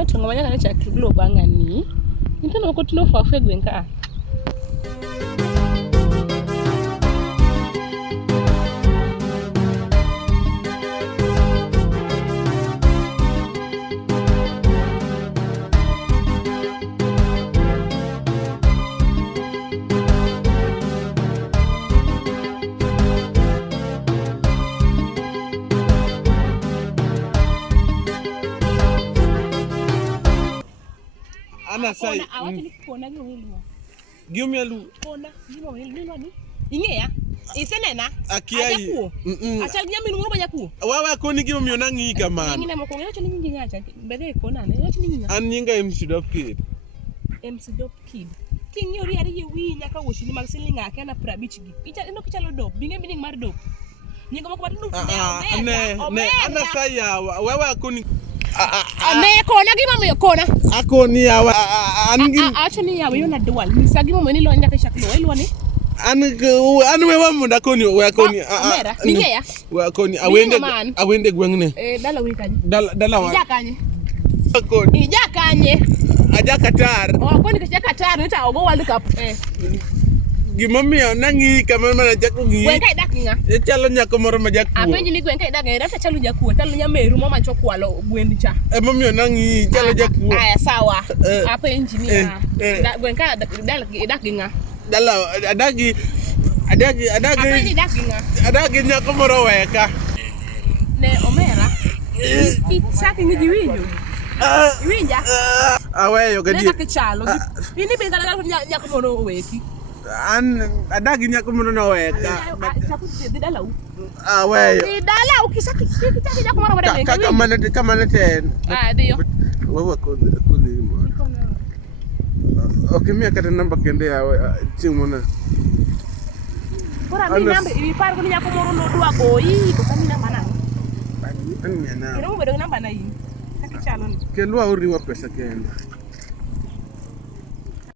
Ngama to ngama nyaka chak glo bangani. Intano ko tino fa fe gwen ka. Ana sai. Awati ni kona gi wilmo. Giumialu. Kona, gimo wilmo ni. Ingeya? Isenena? Akiai. Acha nyami ngoro majakuo. Wawa koni gimo miona ngi kamano. Ngine mo kongelo chini nyingi ngacha. Bede kona ne, chini nyinga. An nyinga Mc Dopekid. Mc Dopekid. Kingi ori ari yewi nyaka woshini mag silinga ake na 50 gi. Icha eno kichalo dop, binge bining mar dop. Nyinga moko madu. Ne, ana sai ya wawa koni Ane kona gima mo kona. Akoni yawa angi acha ni yawe yona dual. Misagi mo meni lo nyaka shaklo elwani. An wewa munda koni we koni mera ningeya we koni awende gwengne dala wi kanye dala wa ija kanye koni ija kanye aja Qatar koni ka Qatar nita ogo World Cup gimamiyo nangi kamar mana jakku gi gwen kai dak nga chalo nyako moro majakuo apenji ni gwen kai dak era chalo jakuo talo nyameru mo mancho kwalo gwen cha mamiyo nangi chalo jakuo aya sawa apenji ni gwen kai dak nga dala adagi nyako moro weka ne omera saki ngi winjo winja aweyo gadi ne chalo ini be gala nyako moro weki an adagi nyako moro no weka dala aweyo dala ukisaki nyako moro weka kamane ten dio wawa koni mo okay mia kata namba kende ya chimona ora mi namba ibi par ko nyako moro no dwa go yi ko sami namba na an mia na kero mo bedo namba na yi kaki chalo kelwa uri wa pesa kende